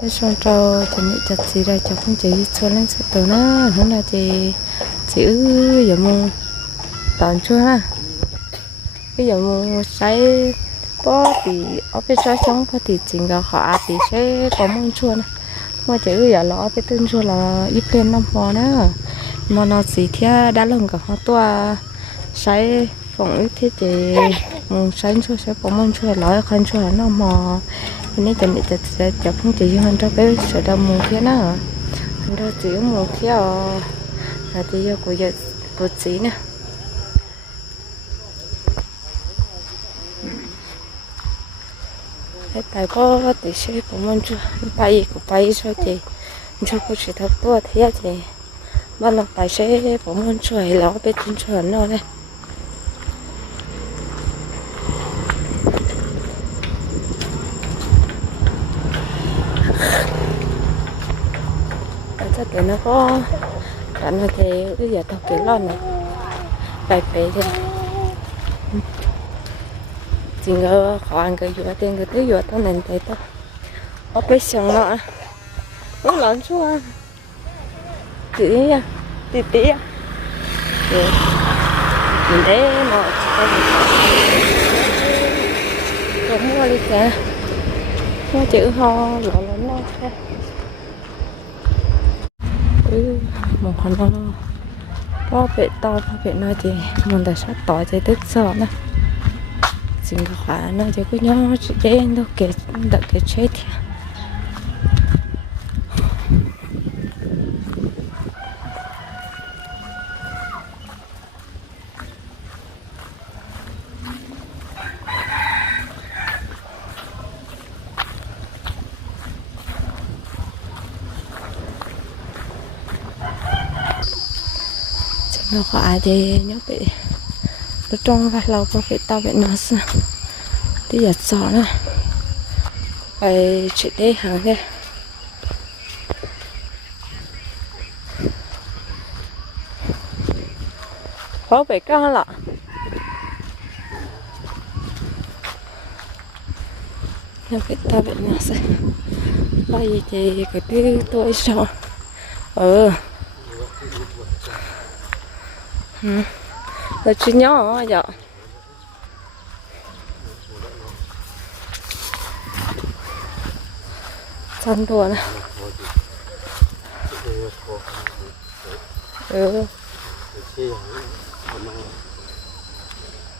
cái xong trâu cho mỹ chặt gì ra cho không chỉ cho lên sự tàu nó hôm nay thì chỉ giờ mua tận chưa ha bây giờ mua sai bó thì ở bên trái sống bó thì chỉ có họ thì sẽ có mong chua này mà chỉ giờ lọ bên tên chua là ít lên năm hoa nữa mà nó gì thế đã lần cả họ tua sấy phòng ít thế thì mua sai chua sẽ có mong chua lọ khăn chua nó mà nên chuẩn bị chặt sẽ chặt không chỉ hơn cho cái sự đau mù kia nữa. Hơn chỉ mù kia ờ, là thì do của giờ của chỉ nè. Ừ. Cái bài có thì sẽ của mình chưa bài của bài cho thì cho cô chỉ thật tốt, thế thì mà là bài sẽ của mình chưa là bên trên chuẩn rồi này nó có cảnh là thì bây giờ tao kể lon này. Bài bể thì chỉ ngờ khó ăn cái dừa tiền cái thứ dừa tao nên thấy tao. Ở bên sông nó. Nó lớn xuống chỉ à. Tí tí à. Mình để mà rồi mua đi kìa. Mua chữ ho lọ lọ nó thôi một con nó có vệ to có vệ nó thì mình đã sát tỏi thì tức sợ nè chính có khá nó chỉ có nhỏ chỉ để nó kể đợi cái chết thì nó khá thì nhớ bị nó trong và lâu có phải tao bị nó sao thì giật gió nè phải chỉ đi hàng đây khó bị cao lắm nó phải tao bị nó sao bây giờ thì cái tí tôi sợ ừ. เราชิ้นย่อเยอะชันตัวนะ เออ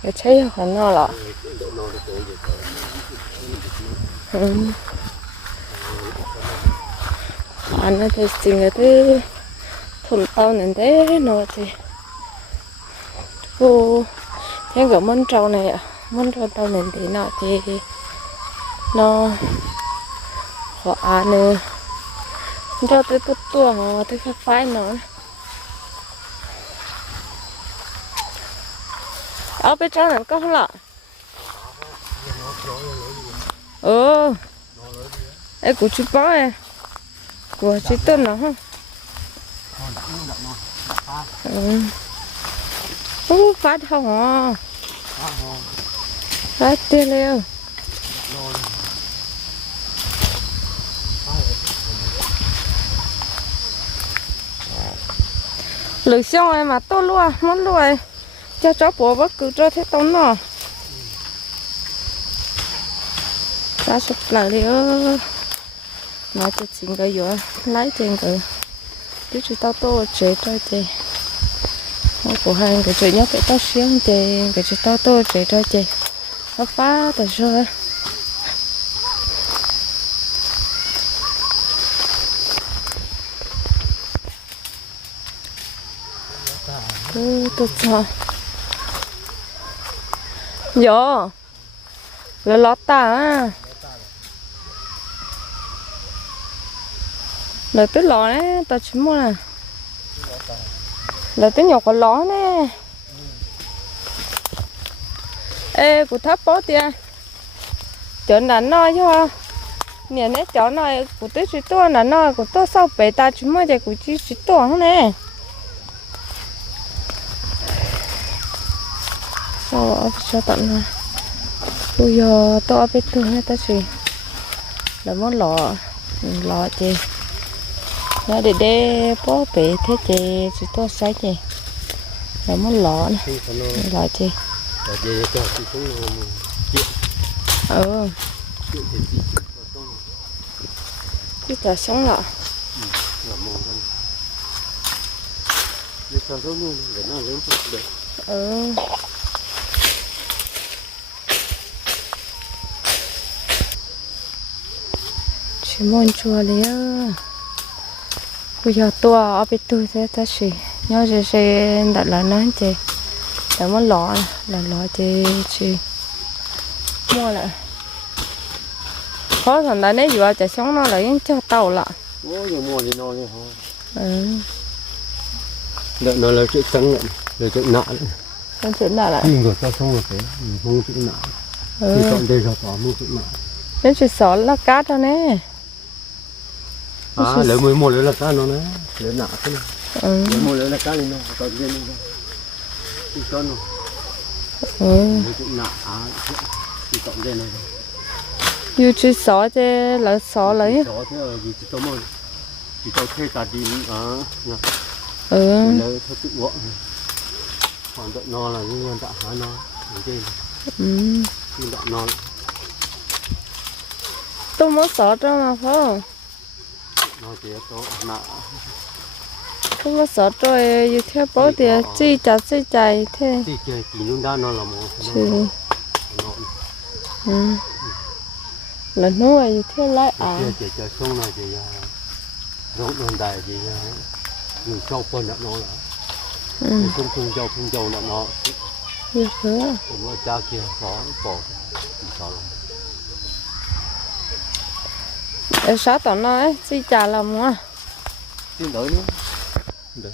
จะใช้ขนนอหรออืมอันนั้นจริงๆก็ที่ถุนเอานั่นเด้นอจี cô theo cái món trâu này ạ. Món trâu tao nên thì nó thì nó họ ăn à, nữa cho tới tốt tua họ tới phải phái nó ở bên trong này có không lạ ừ ấy của chú bó này của chú tôn nó không ừ. Ô, phát không à. Phát tiêu liêu lười xong em mà to luôn muốn luôn cho cháu bố bất cứ cho thế tốn nó ra sụp lại đi ơ. Nói cho chính cái gì lấy tiền cái chứ chú tao tô chế cho chị Ôi, của hai cái chuyện nhóc cái tao xiên chị cái chuyện tao tôi chế cho chị nó phá tại sao ừ tôi cho. Dạ là lót ta à là tới lò đấy tao chỉ mua nè là tiếng nhỏ có ló nè. Ê, của thấp bó tia. Chỗ nắn nói cho nè nè chó nói của tới chỉ to là nói của tôi sau bể ta chỉ mới để của chỉ chỉ to không nè. Sao cho tận này? Bây giờ tôi biết thương hết ta chỉ là món lọ. Lọ chị nó để để bó bể thế chị chị to sai chị nó muốn lọ này, lọ chị ừ chị ta sống lọ. Ừ chỉ muốn chua đấy à bây giờ tua ở bên tôi thế ta chỉ nhớ sẽ sẽ đặt lại nó chị để muốn lọ. Là lọ chị chị mua lại. Khó thằng đó nếu vừa chạy sống nó lại cho tàu lại. Ôi nhiều mồ thì nó như thôi. Ừ. Đợi nó là chuyện trắng lận là chuyện nạ đấy con chuyện lại lại. Nhưng rồi tao xong rồi thế không chuyện nạ. Thì ừ chọn đây rồi có mua chuyện nạ. Nếu chị xỏ là cát thôi nè à lấy mười một lấy là cá nó đấy. Lấy nạ thế này. Ừ. Lấy một lấy là cá lên nó còn lên nó thì cho nó. Ừ. Chuyện nạ à thì chọn đây này. Như chị xỏ chứ là xỏ lấy. Đó thế là gì thì tao mời thì tao thuê ta đi à ừ. Lấy theo tự gọi còn đợi no là như nhân tạo há no ở đây ừ. Đợi no. Tôi muốn xỏ cho mà phải không no thì tao nạ tôi muốn xỏ cho như theo bố thì chi chặt chi chạy thế thì chơi chỉ luôn đa nó là một chị nó ừ là nuôi như theo lại à chơi chơi chơi xong này thì giống đơn đại thì người cho con đợi nó là ừ không không cho không cho đợi nó như thế cũng ở cha kia khó bỏ thì sao ở xã tao nói chi trả là mua xin đợi nữa đợi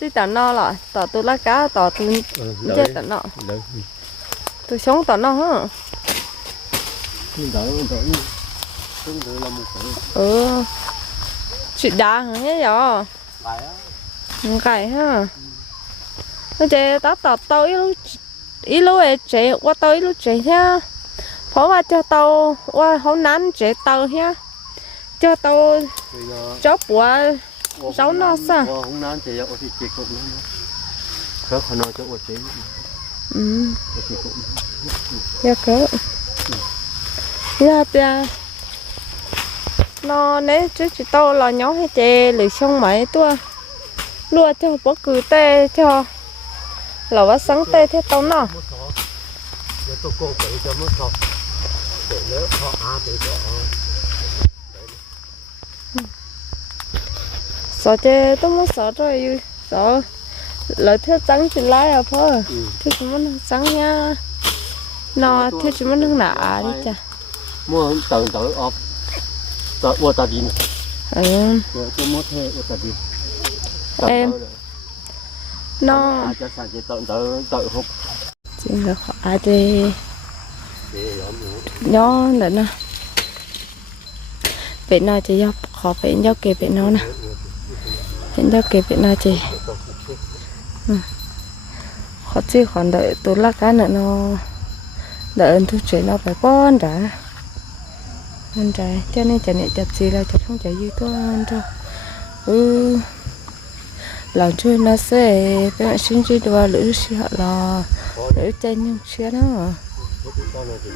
chi tao no là tao tôi lá cá tao tôi ừ, chết đợi tao nó tôi sống tao nó hả? Xin đợi đợi xin đợi là một cái ừ. Chị đá hả? Hết rồi không cày ha nó chế tao tao tao ít lúc ít lúc ấy chế qua tao ít lúc chế ha phó qua cho tao qua hôm nán chế tao ha cho giờ chó bùa Cháu nó sao? không nán thì ở thì chỉ cũng nó khớ khả năng cho ở chế ừ ya cỡ ya bia nó nếu chứ chị tao là nhóm hay chè lì xong mấy tua. Lùa cho bó cử tê cho. Là bắt sáng tê thế tao nó mất khó giờ tôi cô phải cho mất khó để nếu họ à thì cho sợ chè tao muốn sợ rồi sợ lợi thế trắng thì lái à phơ ừ. thế chúng muốn trắng nha nó thế chúng muốn nước nạ đi chà mua tận tới ọp tận qua ta đi nè ừ giờ tôi mất thế qua ta đi Em. nó à cho sang chỉ tận tới tận hộp chỉ là khó thì để ở nữa gió nữa nè vậy nào chỉ giao khó phải do kịp vậy nó nè. Hiện do kịp vậy nào chỉ ừ. khó chứ còn đợi tôi lắc cá nữa nó đợi anh thu chị nó phải con đã. Anh trai cho nên chả này chặt gì là chặt không chạy gì tôi anh đâu. Ừ. Lòng trước nó sẽ phải xin chơi đùa lữ sĩ họ lò. Lữ chơi nhưng chưa đó. 我기서나 가.